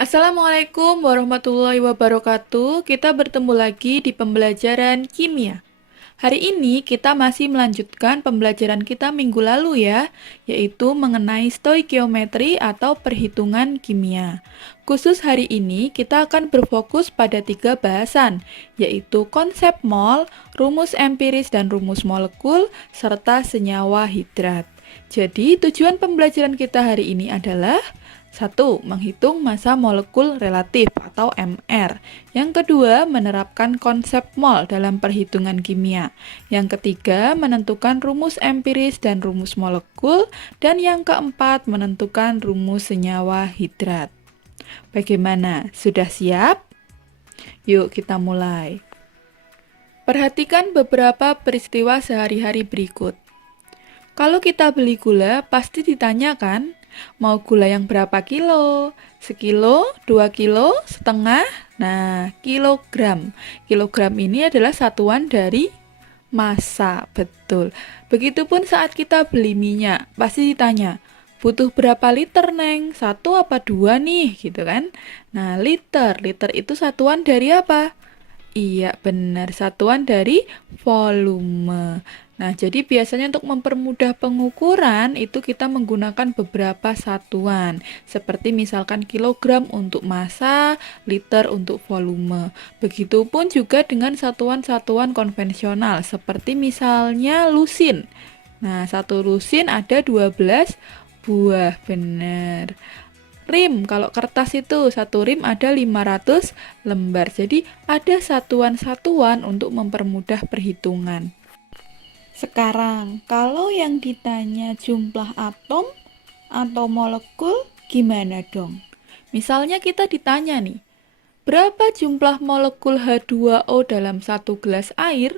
Assalamualaikum warahmatullahi wabarakatuh. Kita bertemu lagi di pembelajaran kimia. Hari ini kita masih melanjutkan pembelajaran kita minggu lalu ya, yaitu mengenai stoikiometri atau perhitungan kimia. Khusus hari ini kita akan berfokus pada 3 bahasan, yaitu konsep mol, rumus empiris dan rumus molekul, serta senyawa hidrat. Jadi tujuan pembelajaran kita hari ini adalah: 1. Menghitung massa molekul relatif atau MR. Yang kedua, menerapkan konsep mol dalam perhitungan kimia. Yang ketiga, menentukan rumus empiris dan rumus molekul. Dan yang keempat, menentukan rumus senyawa hidrat. Bagaimana? Sudah siap? Yuk kita mulai. Perhatikan beberapa peristiwa sehari-hari berikut. Kalau kita beli gula, pasti ditanyakan, mau gula yang berapa kilo? Sekilo, 2 kilo, setengah? Nah, kilogram. Kilogram ini adalah satuan dari massa, betul. Begitupun saat kita beli minyak, pasti ditanya, butuh berapa liter, Neng? 1 apa 2 nih, gitu kan? Nah, liter. Liter itu satuan dari apa? Iya, benar. Satuan dari volume. Nah, jadi biasanya untuk mempermudah pengukuran itu kita menggunakan beberapa satuan. Seperti misalkan kilogram untuk massa, liter untuk volume. Begitupun juga dengan satuan-satuan konvensional. Seperti misalnya lusin. Nah, satu lusin ada 12 buah, benar. Rim, kalau kertas itu satu rim ada 500 lembar. Jadi ada satuan-satuan untuk mempermudah perhitungan. Sekarang, kalau yang ditanya jumlah atom atau molekul, gimana dong? Misalnya kita ditanya nih, berapa jumlah molekul H2O dalam satu gelas air?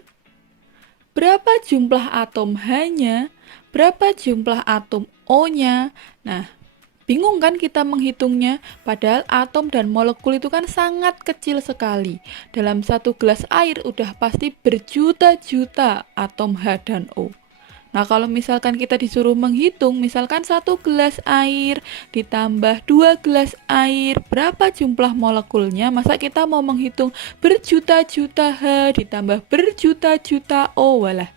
Berapa jumlah atom H-nya? Berapa jumlah atom O-nya? Nah, bingung kan kita menghitungnya? Padahal atom dan molekul itu kan sangat kecil sekali. Dalam satu gelas air udah pasti berjuta-juta atom H dan O. Nah, kalau misalkan kita disuruh menghitung, misalkan satu gelas air ditambah 2 gelas air, berapa jumlah molekulnya? Masa kita mau menghitung berjuta-juta H ditambah berjuta-juta O? Walah,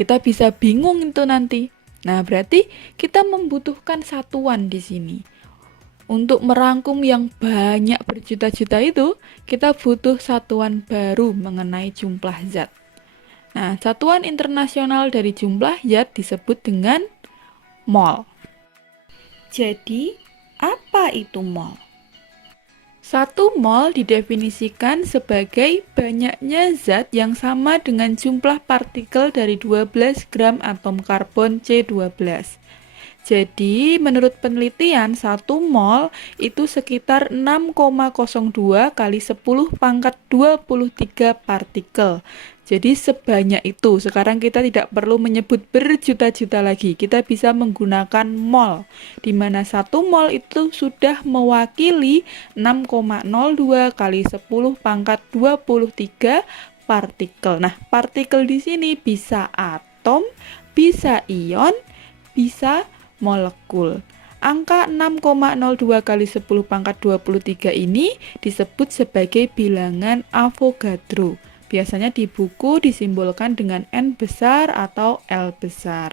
kita bisa bingung itu nanti. Nah, berarti kita membutuhkan satuan di sini. Untuk merangkum yang banyak berjuta-juta itu, kita butuh satuan baru mengenai jumlah zat. Nah, satuan internasional dari jumlah zat disebut dengan mol. Jadi, apa itu mol? 1 mol didefinisikan sebagai banyaknya zat yang sama dengan jumlah partikel dari 12 gram atom karbon C12. Jadi, menurut penelitian, 1 mol itu sekitar 6,02 kali 10 pangkat 23 partikel. Jadi sebanyak itu. Sekarang kita tidak perlu menyebut berjuta-juta lagi. Kita bisa menggunakan mol, di mana 1 mol itu sudah mewakili 6,02 kali 10 pangkat 23 partikel. Nah, partikel di sini bisa atom, bisa ion, bisa molekul. Angka 6,02 kali 10 pangkat 23 ini disebut sebagai bilangan Avogadro. Biasanya di buku disimbolkan dengan N besar atau L besar.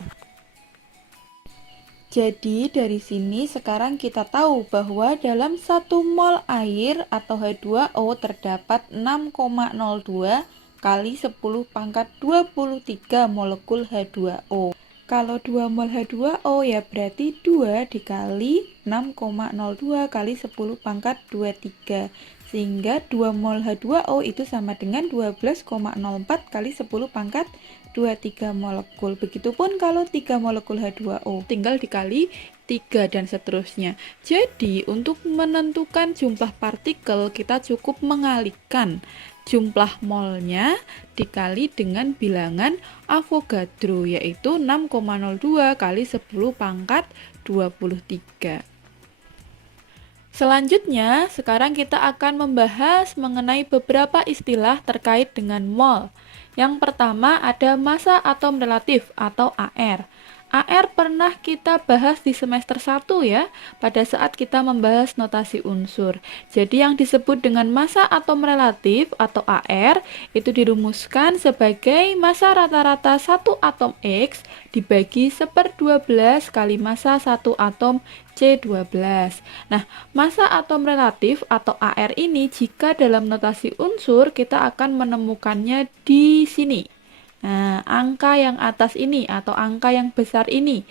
Jadi dari sini sekarang kita tahu bahwa dalam 1 mol air atau H2O terdapat 6,02 kali 10 pangkat 23 molekul H2O. Kalau 2 mol H2O ya berarti 2 dikali 6,02 kali 10 pangkat 23. Sehingga 2 mol H2O itu sama dengan 12,04 kali 10 pangkat 23 molekul. Begitupun kalau 3 molekul H2O, tinggal dikali 3 dan seterusnya. Jadi, untuk menentukan jumlah partikel, kita cukup mengalihkan jumlah molnya dikali dengan bilangan Avogadro, yaitu 6,02 kali 10 pangkat 23. Selanjutnya, sekarang kita akan membahas mengenai beberapa istilah terkait dengan mol. Yang pertama ada massa atom relatif atau AR. AR pernah kita bahas di semester 1 ya, pada saat kita membahas notasi unsur. Jadi yang disebut dengan massa atom relatif atau AR itu dirumuskan sebagai massa rata-rata satu atom X dibagi 1/12 kali massa satu atom C12. Nah, massa atom relatif atau AR ini jika dalam notasi unsur kita akan menemukannya di sini. Nah, angka yang atas ini atau angka yang besar ini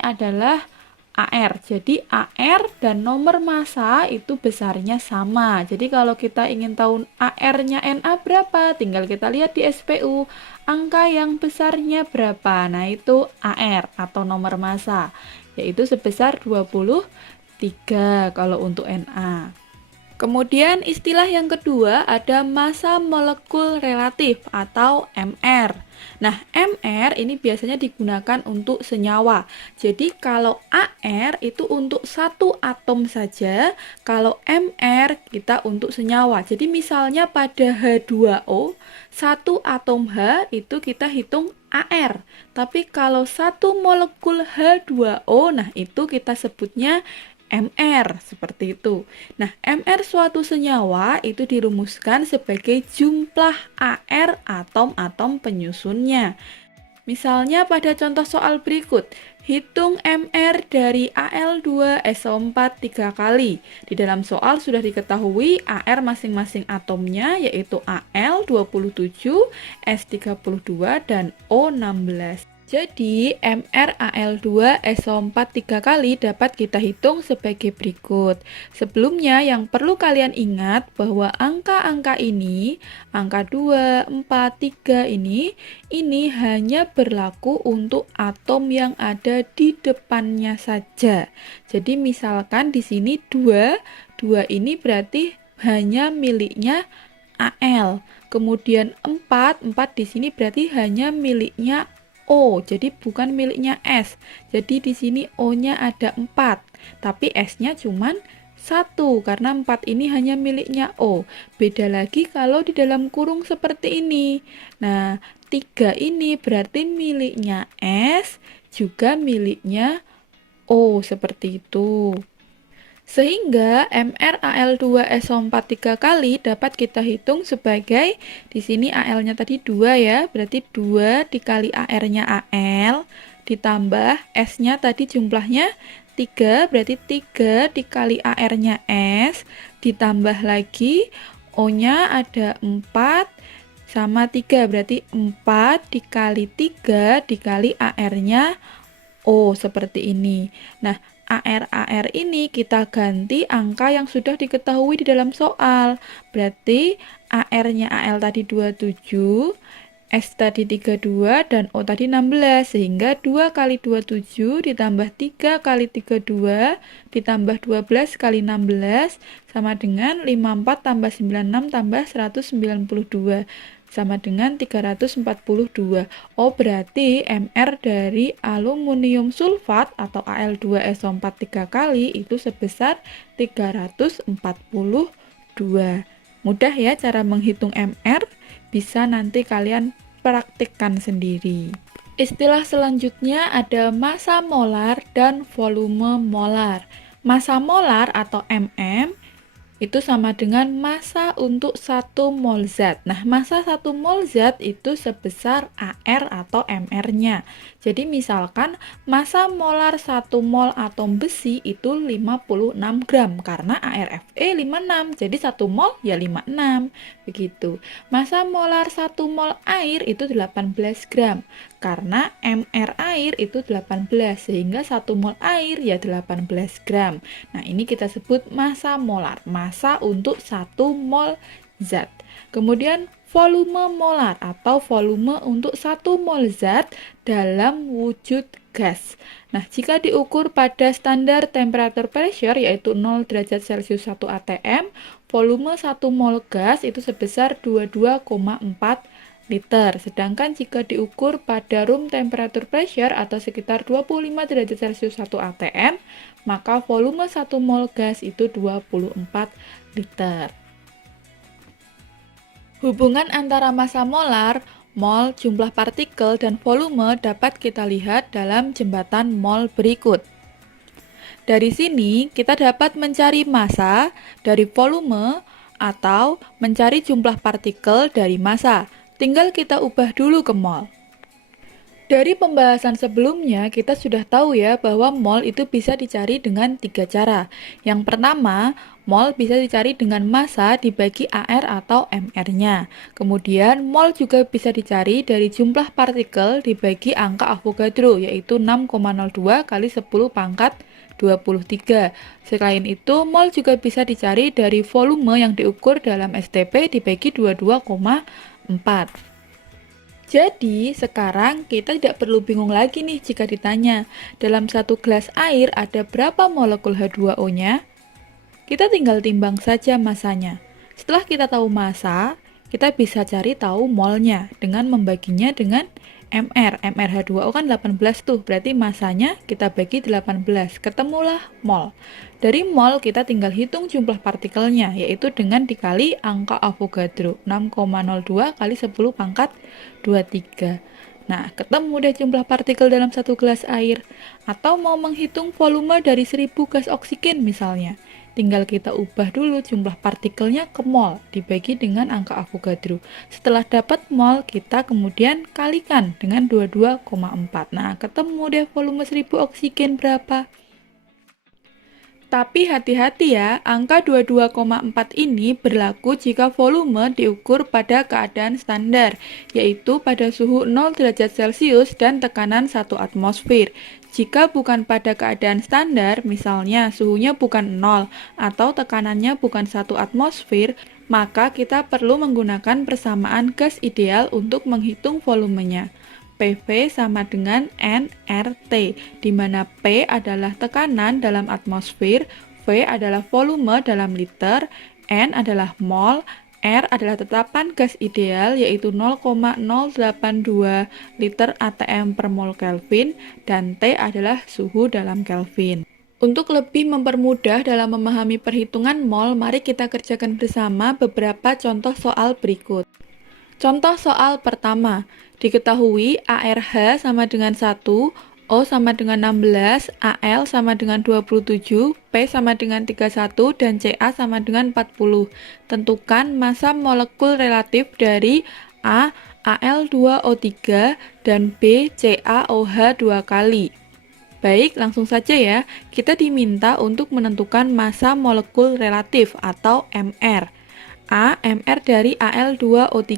adalah AR. Jadi AR dan nomor massa itu besarnya sama. Jadi kalau kita ingin tahu AR-nya Na berapa, tinggal kita lihat di SPU. Angka yang besarnya berapa? Nah, itu AR atau nomor massa, yaitu sebesar 23 kalau untuk Na. Kemudian istilah yang kedua ada massa molekul relatif atau MR. Nah, MR ini biasanya digunakan untuk senyawa. Jadi kalau AR itu untuk satu atom saja, kalau MR kita untuk senyawa. Jadi misalnya pada H2O, satu atom H itu kita hitung AR. Tapi kalau satu molekul H2O, nah itu kita sebutnya MR, seperti itu. Nah, MR suatu senyawa itu dirumuskan sebagai jumlah AR atom-atom penyusunnya. Misalnya pada contoh soal berikut, hitung MR dari Al2SO4 3 kali. Di dalam soal sudah diketahui AR masing-masing atomnya yaitu Al27, S32, dan O16. Jadi, MrAl2SO4 3 kali dapat kita hitung sebagai berikut. Sebelumnya, yang perlu kalian ingat bahwa angka-angka ini, angka 2, 4, 3 ini hanya berlaku untuk atom yang ada di depannya saja. Jadi, misalkan di sini 2 ini berarti hanya miliknya Al. Kemudian 4 di sini berarti hanya miliknya O, jadi bukan miliknya S. Jadi di sini O-nya ada 4, tapi S-nya cuman 1 karena 4 ini hanya miliknya O. Beda lagi kalau di dalam kurung seperti ini. Nah, 3 ini berarti miliknya S, juga miliknya O, seperti itu. Sehingga MrAl2SO4 3 kali dapat kita hitung sebagai, di sini Al-nya tadi 2 ya, berarti 2 dikali AR-nya Al, ditambah S-nya tadi jumlahnya 3, berarti 3 dikali AR-nya S, ditambah lagi O-nya ada 4, sama 3, berarti 4 dikali 3 dikali AR-nya O, seperti ini. Nah, AR ini kita ganti angka yang sudah diketahui di dalam soal. Berarti AR-nya Al tadi 27, S tadi 32, dan O tadi 16. Sehingga 2 kali 27 ditambah 3 kali 32 ditambah 12 kali 16 sama dengan 54 tambah 96 tambah 192. Sama dengan 342. Oh, berarti MR dari aluminium sulfat atau Al2SO4 3 kali itu sebesar 342. Mudah ya cara menghitung MR, bisa nanti kalian praktikkan sendiri. Istilah selanjutnya ada massa molar dan volume molar. Massa molar atau mm itu sama dengan massa untuk 1 mol zat. Nah, massa 1 mol zat itu sebesar AR atau MR-nya. Jadi misalkan massa molar 1 mol atom besi itu 56 gram karena ArFe 56. Jadi 1 mol ya 56. Begitu. Massa molar 1 mol air itu 18 gram karena MR air itu 18 sehingga 1 mol air ya 18 gram. Nah, ini kita sebut massa molar, massa untuk 1 mol zat. Kemudian volume molar atau volume untuk 1 mol zat dalam wujud gas. Nah, jika diukur pada standar temperature pressure yaitu 0 derajat Celcius 1 atm, volume 1 mol gas itu sebesar 22,4 liter. Sedangkan jika diukur pada room temperature pressure atau sekitar 25 derajat Celcius 1 atm, maka volume 1 mol gas itu 24 liter. Hubungan antara massa molar, mol, jumlah partikel, dan volume dapat kita lihat dalam jembatan mol berikut. Dari sini, kita dapat mencari massa dari volume atau mencari jumlah partikel dari massa. Tinggal kita ubah dulu ke mol. Dari pembahasan sebelumnya, kita sudah tahu ya bahwa mol itu bisa dicari dengan 3 cara. Yang pertama, mol bisa dicari dengan massa dibagi AR atau MR-nya. Kemudian, mol juga bisa dicari dari jumlah partikel dibagi angka Avogadro, yaitu 6,02 kali 10 pangkat 23. Selain itu, mol juga bisa dicari dari volume yang diukur dalam STP dibagi 22,4. Jadi, sekarang kita tidak perlu bingung lagi nih jika ditanya, dalam satu gelas air ada berapa molekul H2O-nya? Kita tinggal timbang saja masanya. Setelah kita tahu massa, kita bisa cari tahu molnya dengan membaginya dengan MR. MR H2O kan 18 tuh, berarti massanya kita bagi 18. Ketemulah mol. Dari mol kita tinggal hitung jumlah partikelnya, yaitu dengan dikali angka Avogadro, 6,02 kali 10 pangkat 23. Nah, ketemu deh jumlah partikel dalam satu gelas air. Atau mau menghitung volume dari 1000 gas oksigen misalnya. Tinggal kita ubah dulu jumlah partikelnya ke mol, dibagi dengan angka Avogadro. Setelah dapat mol, kita kemudian kalikan dengan 22,4. Nah, ketemu deh volume 1000 oksigen berapa. Tapi hati-hati ya, angka 22,4 ini berlaku jika volume diukur pada keadaan standar, yaitu pada suhu 0 derajat Celcius dan tekanan 1 atmosfer. Jika bukan pada keadaan standar, misalnya suhunya bukan 0 atau tekanannya bukan 1 atmosfer, maka kita perlu menggunakan persamaan gas ideal untuk menghitung volumenya. PV sama dengan nRT, di mana P adalah tekanan dalam atmosfer, V adalah volume dalam liter, N adalah mol, R adalah tetapan gas ideal yaitu 0,082 liter atm per mol Kelvin, dan T adalah suhu dalam Kelvin. Untuk lebih mempermudah dalam memahami perhitungan mol, mari kita kerjakan bersama beberapa contoh soal berikut. Contoh soal pertama, diketahui ARH sama dengan 1, O sama dengan 16, AL sama dengan 27, P sama dengan 31, dan Ca sama dengan 40. Tentukan massa molekul relatif dari A, Al2O3, dan B, CaOH 2 kali. Baik, langsung saja ya. Kita diminta untuk menentukan massa molekul relatif atau MR. A, MR dari Al2O3.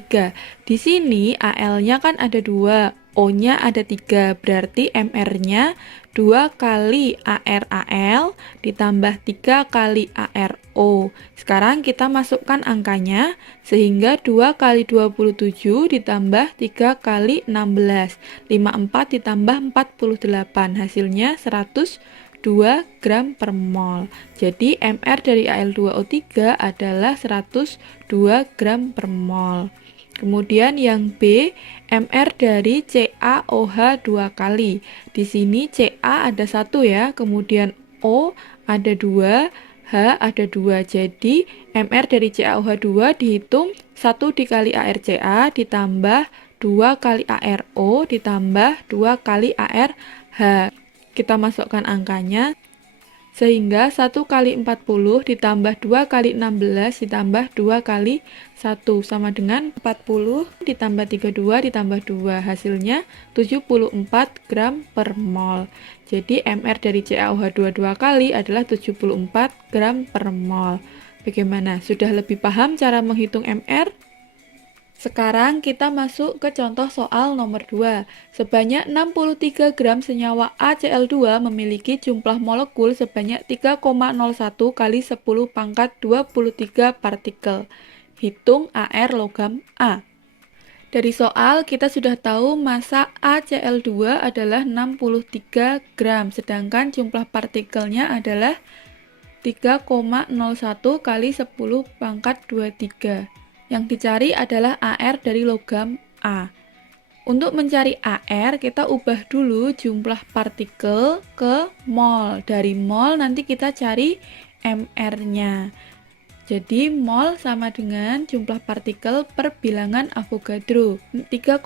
Di sini Al-nya kan ada 2, O-nya ada 3, berarti MR-nya 2 kali AR-AL ditambah 3 kali ARO. Sekarang kita masukkan angkanya, sehingga 2 kali 27 ditambah 3 kali 16. 54 ditambah 48, hasilnya 102 gram per mol. Jadi MR dari Al2O3 adalah 102 gram per mol. Kemudian yang B, MR dari CaOH 2 kali. Di sini Ca ada 1 ya, kemudian O ada 2, H ada 2. Jadi MR dari CaOH 2 dihitung 1 dikali ArCa ditambah 2 kali ArO ditambah 2 kali ArH. Kita masukkan angkanya, sehingga 1 kali 40 ditambah 2 kali 16 ditambah 2 kali 1 sama dengan 40 ditambah 32 ditambah 2, hasilnya 74 gram per mol. Jadi MR dari CaOH 2 kali adalah 74 gram per mol. Bagaimana? Sudah lebih paham cara menghitung MR? Sekarang kita masuk ke contoh soal nomor 2. Sebanyak 63 gram senyawa ACl2 memiliki jumlah molekul sebanyak 3,01 kali 10 pangkat 23 partikel. Hitung AR logam A. Dari soal kita sudah tahu massa ACl2 adalah 63 gram, sedangkan jumlah partikelnya adalah 3,01 kali 10 pangkat 23. Yang dicari adalah AR dari logam A. Untuk mencari AR, kita ubah dulu jumlah partikel ke mol. Dari mol nanti kita cari MR-nya. Jadi mol sama dengan jumlah partikel per bilangan Avogadro. 3,01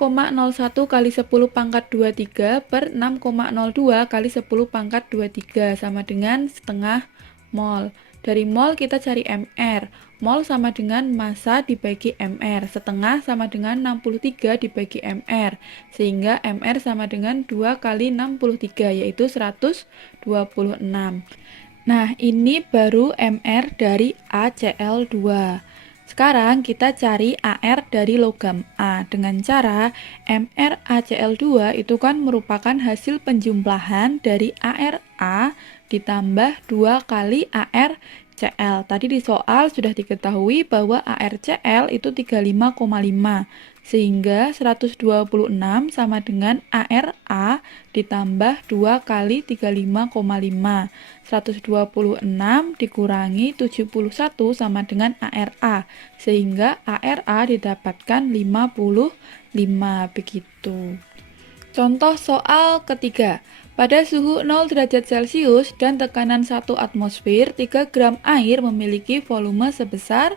kali 10 pangkat 23 per 6,02 kali 10 pangkat 23 sama dengan setengah mol. Dari mol kita cari mR. Mol sama dengan massa dibagi mR. Setengah sama dengan 63 dibagi mR. Sehingga mR sama dengan 2 kali 63 yaitu 126. Nah, ini baru MR dari ACl2. Sekarang kita cari AR dari logam A dengan cara MrACl2 itu kan merupakan hasil penjumlahan dari ARA ditambah 2 kali ArCl. Tadi di soal sudah diketahui bahwa ArCl itu 35,5. Sehingga 126 sama dengan ARA ditambah 2 kali 35,5. 126 dikurangi 71 sama dengan ARA. Sehingga ARA didapatkan 55 begitu. Contoh soal ketiga. Pada suhu 0 derajat Celcius dan tekanan 1 atmosfer, 3 gram air memiliki volume sebesar.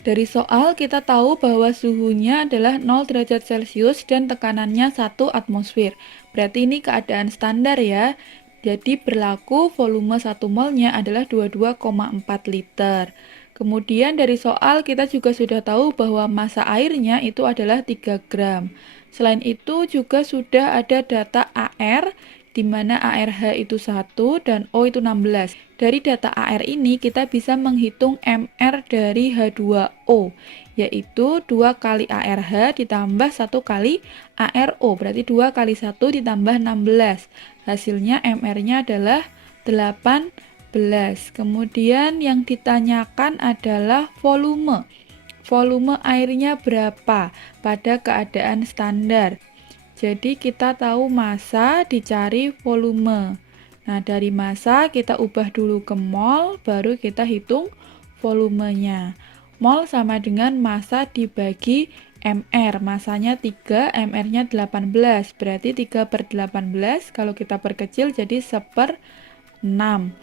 Dari soal kita tahu bahwa suhunya adalah 0 derajat Celcius dan tekanannya 1 atmosfer. Berarti ini keadaan standar ya. Jadi berlaku volume 1 molnya adalah 22,4 liter. Kemudian dari soal kita juga sudah tahu bahwa massa airnya itu adalah 3 gram. Selain itu juga sudah ada data AR di mana ARH itu 1 dan O itu 16. Dari data AR ini kita bisa menghitung MR dari H2O, yaitu 2 kali ARH ditambah 1 kali ARO, berarti 2 kali 1 ditambah 16. Hasilnya MR-nya adalah 18. Kemudian yang ditanyakan adalah volume. Volume airnya berapa pada keadaan standar. Jadi kita tahu massa dicari volume. Nah, dari massa kita ubah dulu ke mol, baru kita hitung volumenya. Mol sama dengan massa dibagi MR. Massanya 3, MR-nya 18. Berarti 3 per 18, kalau kita perkecil jadi 1/6.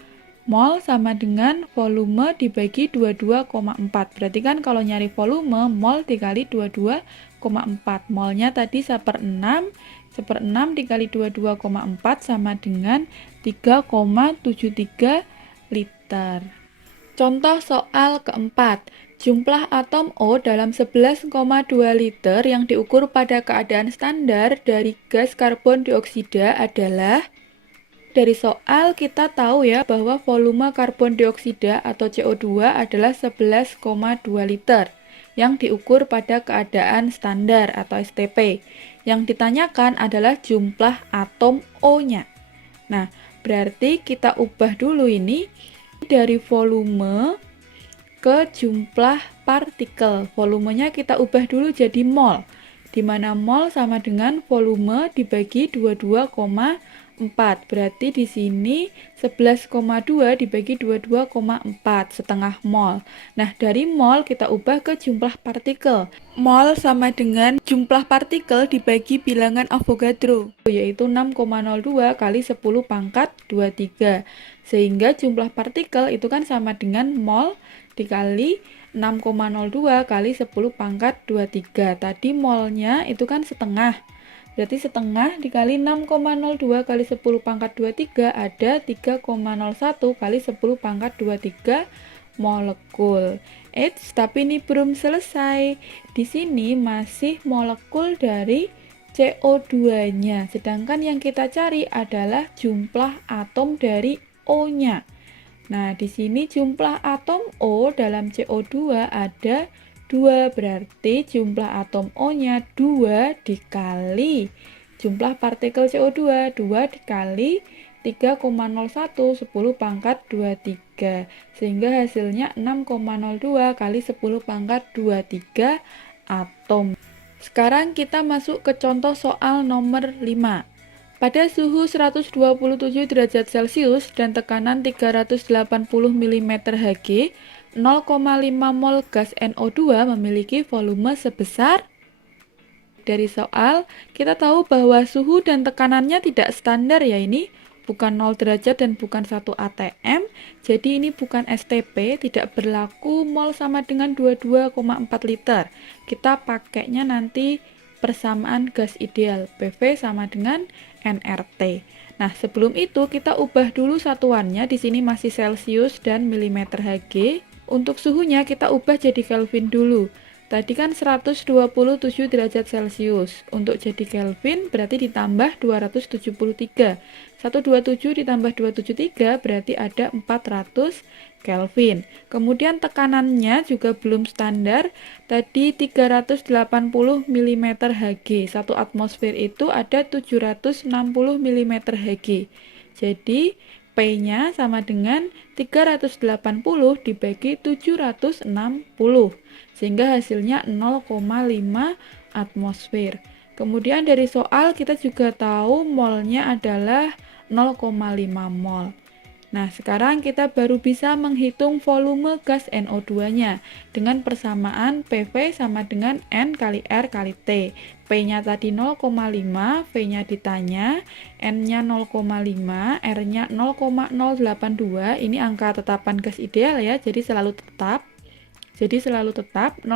Mol sama dengan volume dibagi 22,4. Berarti kan kalau nyari volume, mol dikali 22,4. Molnya tadi 1/6. 1/6 dikali 22,4 sama dengan 3,73 liter. Contoh soal keempat. Jumlah atom O dalam 11,2 liter yang diukur pada keadaan standar dari gas karbon dioksida adalah. Dari soal kita tahu ya bahwa volume karbon dioksida atau CO2 adalah 11,2 liter yang diukur pada keadaan standar atau STP. Yang ditanyakan adalah jumlah atom O-nya. Nah, berarti kita ubah dulu ini dari volume ke jumlah partikel. Volumenya kita ubah dulu jadi mol, di mana mol sama dengan volume dibagi 22,4. Berarti di sini 11,2 dibagi 22,4 setengah mol. Nah, dari mol kita ubah ke jumlah partikel. Mol sama dengan jumlah partikel dibagi bilangan Avogadro, yaitu 6,02 kali 10 pangkat 23. Sehingga jumlah partikel itu kan sama dengan mol dikali 6,02 kali 10 pangkat 23. Tadi molnya itu kan setengah. Berarti setengah dikali 6,02 kali 10 pangkat 23 ada 3,01 kali 10 pangkat 23 molekul. Tapi ini belum selesai. Di sini masih molekul dari CO2-nya. Sedangkan yang kita cari adalah jumlah atom dari O-nya. Nah, di sini jumlah atom O dalam CO2 ada 2, berarti jumlah atom O-nya 2 dikali jumlah partikel CO2, 2 dikali 3,01, 10 pangkat 23. Sehingga hasilnya 6,02 kali 10 pangkat 23 atom. Sekarang kita masuk ke contoh soal nomor 5. Pada suhu 127 derajat Celcius dan tekanan 380 mm Hg, 0,5 mol gas NO2 memiliki volume sebesar. Dari soal, kita tahu bahwa suhu dan tekanannya tidak standar ya ini. bukan 0 derajat dan bukan 1 atm. Jadi ini bukan STP, tidak berlaku mol sama dengan 22,4 liter. Kita pakainya nanti persamaan gas ideal, PV sama dengan nRT. Nah, sebelum itu kita ubah dulu satuannya. Di sini masih Celcius dan milimeter Hg. Untuk suhunya kita ubah jadi Kelvin dulu. Tadi kan 127 derajat Celcius. Untuk jadi Kelvin berarti ditambah 273. 127 ditambah 273 berarti ada 400 Kelvin. Kemudian tekanannya juga belum standar. Tadi 380 mm Hg. 1 atmosfer itu ada 760 mm Hg. Jadi P-nya sama dengan 380 dibagi 760, sehingga hasilnya 0,5 atmosfer. Kemudian dari soal kita juga tahu molnya adalah 0,5 mol. Nah, sekarang kita baru bisa menghitung volume gas NO2-nya dengan persamaan PV sama dengan N kali R kali T. P-nya tadi 0,5, V-nya ditanya, N-nya 0,5, R-nya 0,082. Ini angka tetapan gas ideal ya, jadi selalu tetap. 0,082.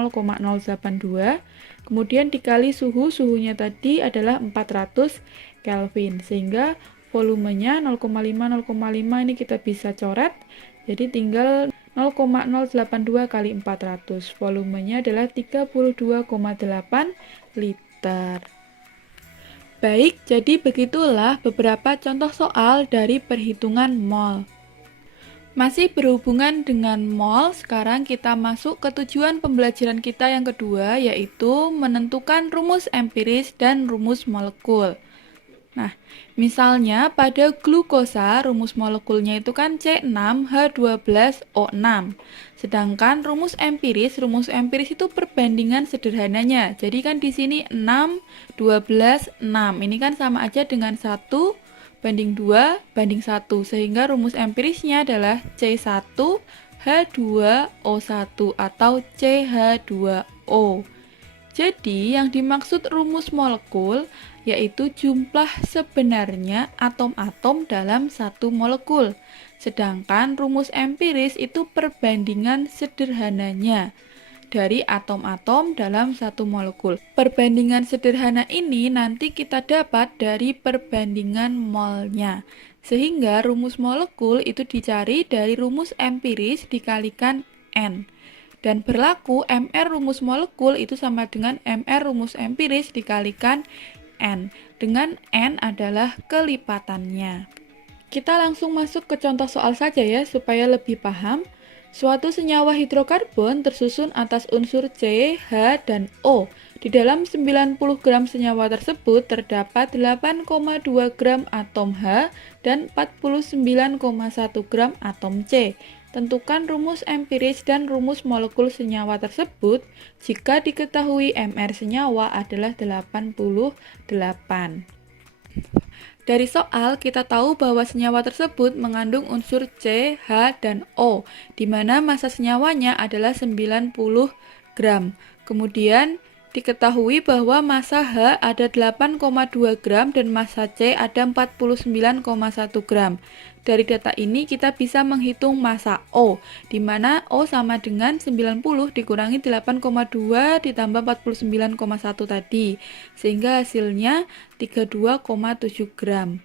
Kemudian dikali suhunya tadi adalah 400 Kelvin, sehingga volumenya 0,5 ini kita bisa coret. Jadi tinggal 0,082 kali 400. Volumenya adalah 32,8 liter. Baik, jadi begitulah beberapa contoh soal dari perhitungan mol. Masih berhubungan dengan mol, sekarang kita masuk ke tujuan pembelajaran kita yang kedua, yaitu menentukan rumus empiris dan rumus molekul. Nah, misalnya pada glukosa, rumus molekulnya itu kan C6H12O6. Sedangkan rumus empiris itu perbandingan sederhananya. Jadi kan di sini 6, 12, 6. Ini kan sama aja dengan 1 banding 2 banding 1. Sehingga rumus empirisnya adalah C1H2O1 atau CH2O. Jadi, yang dimaksud rumus molekul yaitu jumlah sebenarnya atom-atom dalam satu molekul. Sedangkan rumus empiris itu perbandingan sederhananya dari atom-atom dalam satu molekul. Perbandingan sederhana ini nanti kita dapat dari perbandingan molnya. Sehingga rumus molekul itu dicari dari rumus empiris dikalikan N. Dan berlaku MR rumus molekul itu sama dengan MR rumus empiris dikalikan N, dengan N adalah kelipatannya. Kita langsung masuk ke contoh soal saja ya, supaya lebih paham. Suatu senyawa hidrokarbon tersusun atas unsur C, H, dan O. Di dalam 90 gram senyawa tersebut terdapat 8,2 gram atom H dan 49,1 gram atom C. Tentukan rumus empiris dan rumus molekul senyawa tersebut jika diketahui MR senyawa adalah 88. Dari soal, kita tahu bahwa senyawa tersebut mengandung unsur C, H, dan O, di mana massa senyawanya adalah 90 gram. Kemudian, diketahui bahwa massa H ada 8,2 gram dan massa C ada 49,1 gram. Dari data ini kita bisa menghitung massa O, di mana O sama dengan 90 dikurangi 8,2 ditambah 49,1 tadi, sehingga hasilnya 32,7 gram.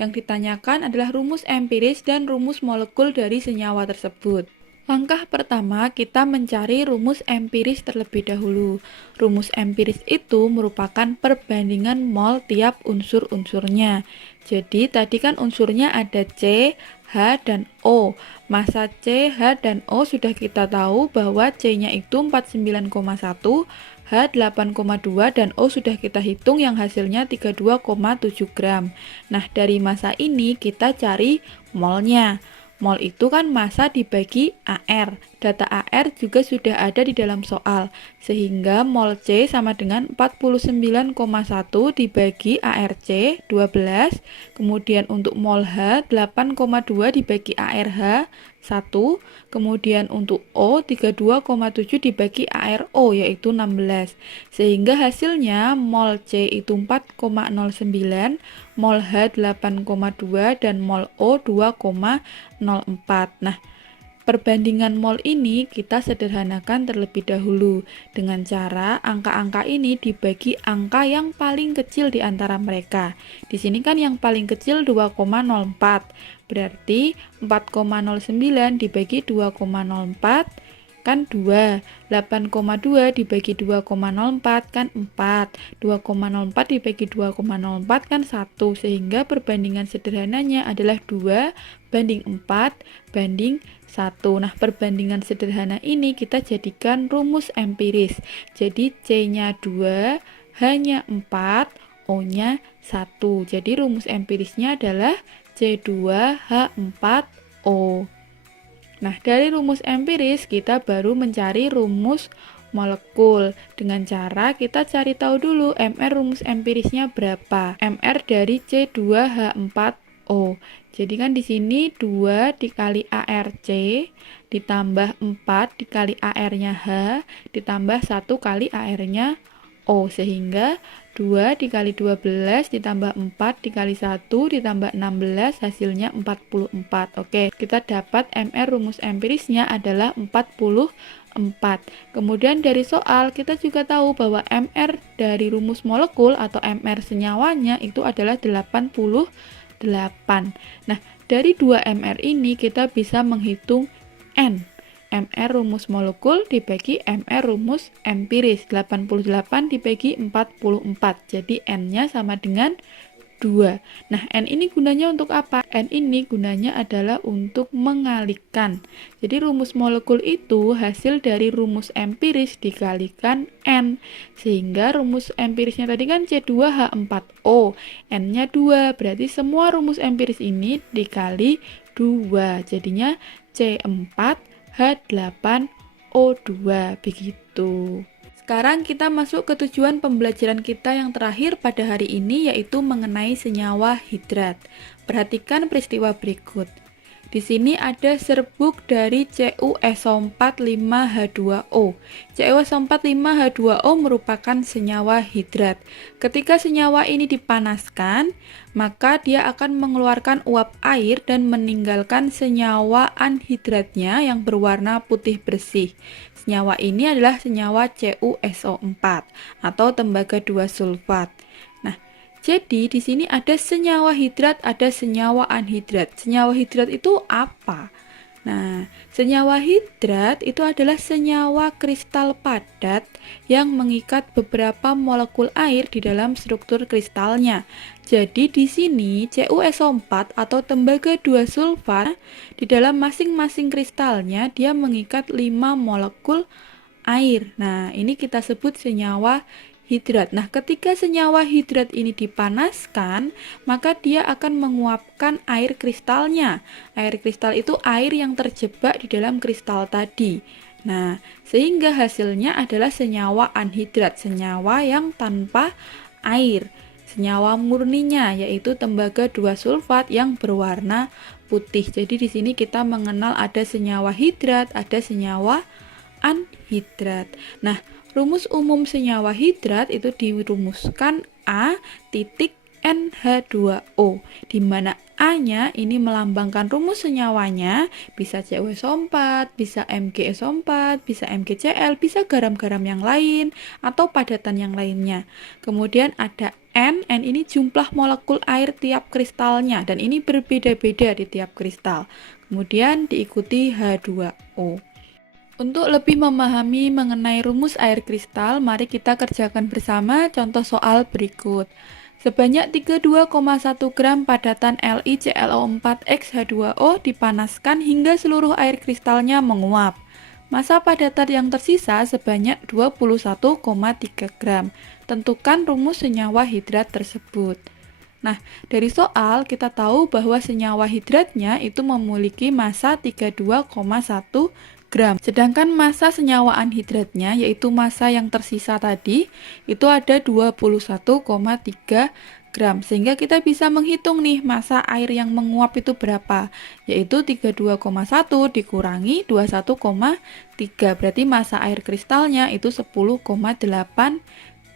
Yang ditanyakan adalah rumus empiris dan rumus molekul dari senyawa tersebut. Langkah pertama, kita mencari rumus empiris terlebih dahulu. Rumus empiris itu merupakan perbandingan mol tiap unsur-unsurnya. Jadi, tadi kan unsurnya ada C, H, dan O. Massa C, H, dan O sudah kita tahu bahwa C-nya itu 49,1, H 8,2, dan O sudah kita hitung yang hasilnya 32,7 gram. Nah, dari massa ini kita cari molnya. Mol itu kan massa dibagi AR. Data AR juga sudah ada di dalam soal. Sehingga mol C sama dengan 49,1 dibagi ARC 12. Kemudian untuk mol H 8,2 dibagi ARH 1, kemudian untuk O 32,7 dibagi ARO yaitu 16. Sehingga hasilnya mol C itu 4,09, mol H 8,2 dan mol O 2,04. Nah, perbandingan mol ini kita sederhanakan terlebih dahulu dengan cara angka-angka ini dibagi angka yang paling kecil di antara mereka. Di sini kan yang paling kecil 2,04. Berarti 4,09 dibagi 2,04 kan 2. 8,2 dibagi 2,04 kan 4. 2,04 dibagi 2,04 kan 1. Sehingga perbandingan sederhananya adalah 2 banding 4 banding 1. Nah, perbandingan sederhana ini kita jadikan rumus empiris. Jadi C-nya 2, H-nya 4, O-nya 1. Jadi rumus empirisnya adalah C2H4O. Nah, dari rumus empiris kita baru mencari rumus molekul. Dengan cara kita cari tahu dulu MR rumus empirisnya berapa. MR dari C2H4O. Jadi kan di sini 2 dikali ARC ditambah 4 dikali AR-nya H ditambah 1 kali AR-nya O, sehingga 2 dikali 12 ditambah 4 dikali 1 ditambah 16 hasilnya 44. Oke, kita dapat MR rumus empirisnya adalah 44. Kemudian dari soal kita juga tahu bahwa MR dari rumus molekul atau MR senyawanya itu adalah 88. Nah, dari 2 MR ini kita bisa menghitung N. MR rumus molekul dibagi MR rumus empiris. 88 dibagi 44. Jadi N-nya sama dengan 2. Nah, N ini gunanya untuk apa? N ini gunanya adalah untuk mengalihkan. Jadi rumus molekul itu hasil dari rumus empiris dikalikan N. Sehingga rumus empirisnya tadi kan C2H4O. N-nya 2. Berarti semua rumus empiris ini dikali 2. Jadinya C4H8O2 begitu. Sekarang kita masuk ke tujuan pembelajaran kita yang terakhir pada hari ini, yaitu mengenai senyawa hidrat. Perhatikan peristiwa berikut. Di sini ada serbuk dari CuSO4,5H2O. CuSO4,5H2O merupakan senyawa hidrat. Ketika senyawa ini dipanaskan, maka dia akan mengeluarkan uap air dan meninggalkan senyawa anhidratnya yang berwarna putih bersih. Senyawa ini adalah senyawa CuSO4 atau tembaga 2 sulfat. Jadi di sini ada senyawa hidrat, ada senyawa anhidrat. Senyawa hidrat itu apa? Nah, senyawa hidrat itu adalah senyawa kristal padat yang mengikat beberapa molekul air di dalam struktur kristalnya. Jadi di sini CuSO4 atau tembaga 2 sulfat di dalam masing-masing kristalnya dia mengikat 5 molekul air. Nah, ini kita sebut senyawa hidrat. Nah, ketika senyawa hidrat ini dipanaskan, maka dia akan menguapkan air kristalnya. Air kristal itu air yang terjebak di dalam kristal tadi. Nah, sehingga hasilnya adalah senyawa anhidrat, senyawa yang tanpa air. Senyawa murninya yaitu tembaga 2 sulfat yang berwarna putih. Jadi di sini kita mengenal ada senyawa hidrat, ada senyawa anhidrat. Nah, rumus umum senyawa hidrat itu dirumuskan A titik NH2O, di mana A-nya ini melambangkan rumus senyawanya, bisa CuSO4, bisa MgSO4, bisa MgCl, bisa garam-garam yang lain, atau padatan yang lainnya. Kemudian ada N ini jumlah molekul air tiap kristalnya, dan ini berbeda-beda di tiap kristal. Kemudian diikuti H2O. Untuk lebih memahami mengenai rumus air kristal, mari kita kerjakan bersama contoh soal berikut. Sebanyak 32,1 gram padatan LiClO4X H2O dipanaskan hingga seluruh air kristalnya menguap. Massa padatan yang tersisa sebanyak 21,3 gram. Tentukan rumus senyawa hidrat tersebut. Nah, dari soal kita tahu bahwa senyawa hidratnya itu memiliki massa 32,1 gram. Sedangkan massa senyawa anhidratnya yaitu massa yang tersisa tadi itu ada 21,3 gram. Sehingga kita bisa menghitung nih massa air yang menguap itu berapa, yaitu 32,1 dikurangi 21,3. Berarti massa air kristalnya itu 10,8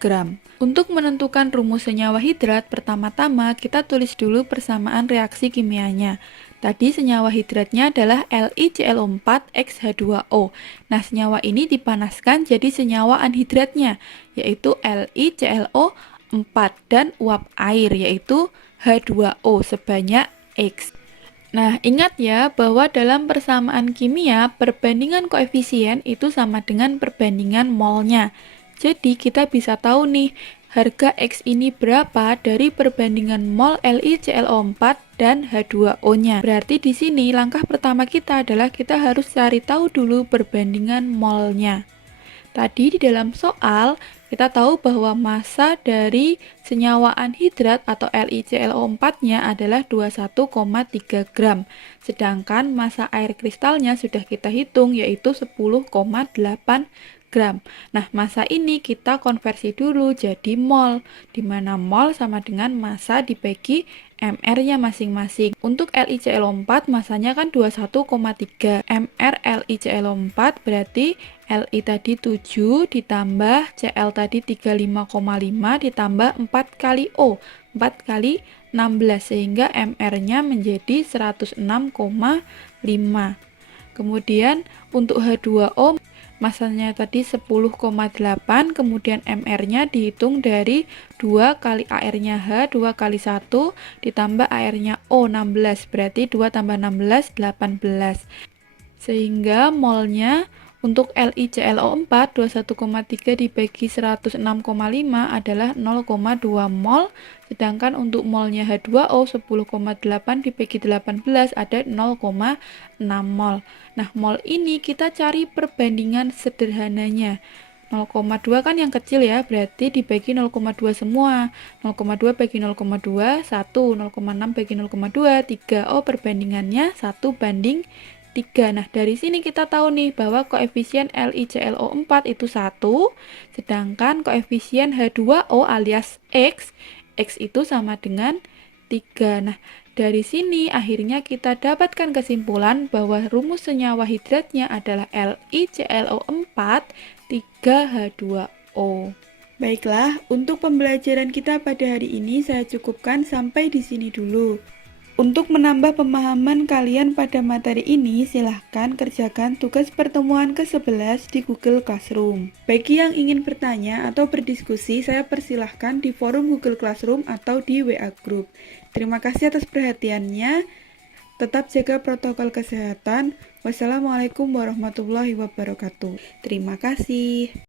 gram. Untuk menentukan rumus senyawa hidrat, pertama-tama kita tulis dulu persamaan reaksi kimianya. Tadi senyawa hidratnya adalah LiClO4X H2O. Nah, senyawa ini dipanaskan jadi senyawa anhidratnya, yaitu LiClO4, dan uap air, yaitu H2O sebanyak X. Nah, ingat ya bahwa dalam persamaan kimia, perbandingan koefisien itu sama dengan perbandingan molnya. Jadi, kita bisa tahu nih, harga X ini berapa dari perbandingan mol LiClO4 dan H2O-nya. Berarti di sini langkah pertama kita adalah kita harus cari tahu dulu perbandingan molnya. Tadi di dalam soal, kita tahu bahwa massa dari senyawa anhidrat atau LiClO4-nya adalah 21,3 gram. Sedangkan massa air kristalnya sudah kita hitung yaitu 10,8 gram. Nah, massa ini kita konversi dulu jadi mol, di mana mol sama dengan massa dibagi mR-nya masing-masing. Untuk LiClO4 massanya kan 21,3 mR LiClO4, berarti Li tadi 7 ditambah Cl tadi 35,5 ditambah 4 kali O, 4 kali 16, sehingga mR-nya menjadi 106,5. Kemudian untuk H2O masanya tadi 10,8, kemudian mR-nya dihitung dari 2 kali AR-nya H, 2 kali 1, ditambah AR-nya O, 16, berarti 2 tambah 16, 18. Sehingga molnya untuk LiClO4 21,3 dibagi 106,5 adalah 0,2 mol, sedangkan untuk molnya H2O 10,8 dibagi 18 ada 0,6 mol. Nah, mol ini kita cari perbandingan sederhananya. 0,2 kan yang kecil ya, berarti dibagi 0,2 semua. 0,2 bagi 0,2, 1. 0,6 bagi 0,2, 3. Oh, perbandingannya 1 banding 3. Nah, dari sini kita tahu nih bahwa koefisien LiClO4 itu 1, sedangkan koefisien H2O alias X itu sama dengan 3. Nah, dari sini akhirnya kita dapatkan kesimpulan bahwa rumus senyawa hidratnya adalah LiClO4 3H2O. Baiklah, untuk pembelajaran kita pada hari ini saya cukupkan sampai di sini dulu. Untuk menambah pemahaman kalian pada materi ini, silahkan kerjakan tugas pertemuan ke-11 di Google Classroom. Bagi yang ingin bertanya atau berdiskusi, saya persilahkan di forum Google Classroom atau di WA Group. Terima kasih atas perhatiannya. Tetap jaga protokol kesehatan. Wassalamualaikum warahmatullahi wabarakatuh. Terima kasih.